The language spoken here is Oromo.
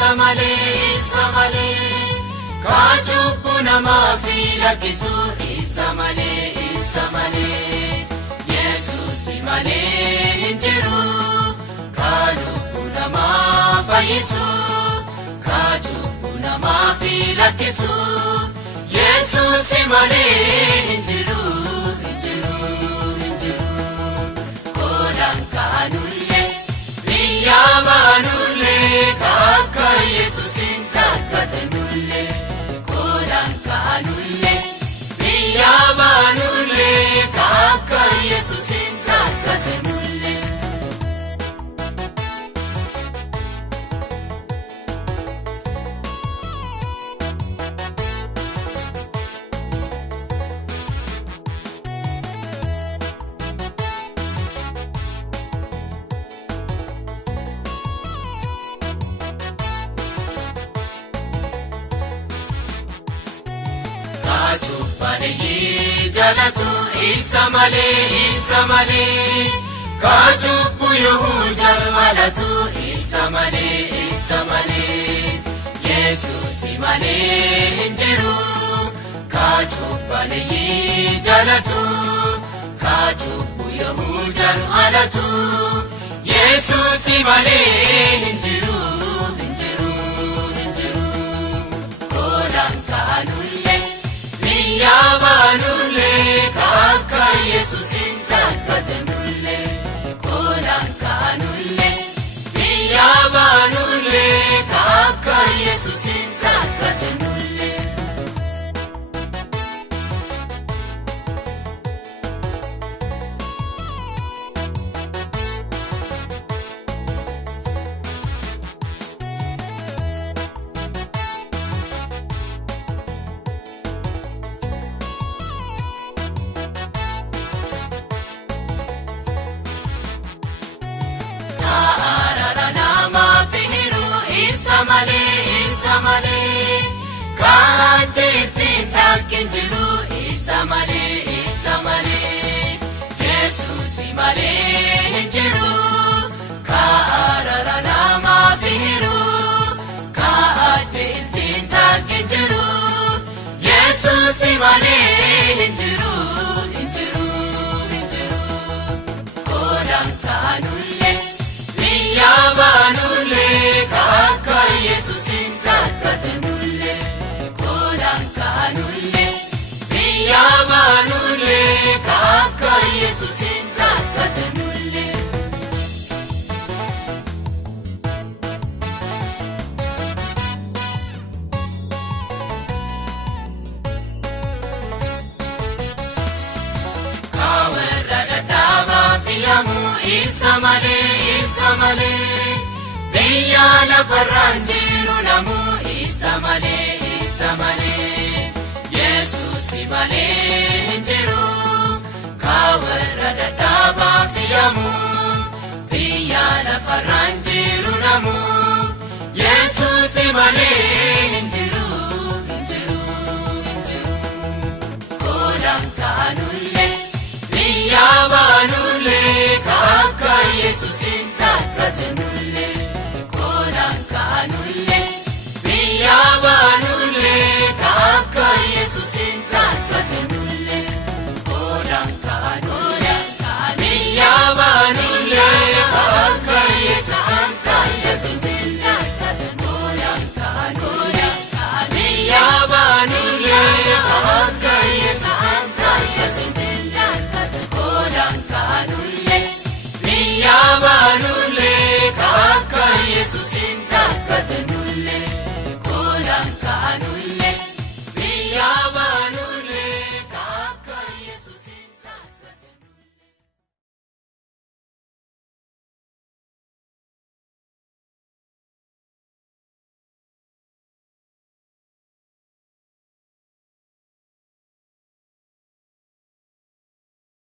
Isamale Kachupu namafi lakisu Isamale Jesus imale injiru Kachupu namafayisu Kachupu namafi lakisu Jesus imale injiru Kodankanulle Niyamanulle Kaka Yesusin kakatanulle Kodankanulle Niyamanulle Kaka Yesusin kakatanulle Kachuppane jalatu Isamale Kachuppu yuhu jalmalatu Isamale Jesus imale injiru Kachuppane jalatu Kachuppu yuhu jalmalatu Jesus imale injiru Kodankanulle Niyamanulle Kaka Yesusin kakatanulle Kodankanulle Niyamanulle Kaka Yesusin kakatanulle Isamale Kaadettin dakinjiru Isamale Jesus imale injiru Kaarara nama fihiru Kaadettin dakinjiru Jesus imale injiru Kodankanulle Niyamanulle Kaka Yesusin kakatanulle Kodankanulle Niyamanulle Kaka Yesusin kakatanulle Kawarra dadaba fiyamu Isamale Biyya lafarraan jiru namu Isamale Jesus imale injiru Kawarra dadhabaa fiyamu Biyya lafarraan jiru namu Jesus imale injiru Kodankanulle Niyamanulle Kaka Yesusin kakatanulle Kodankanulle Niyamanulle Kaka Yesusin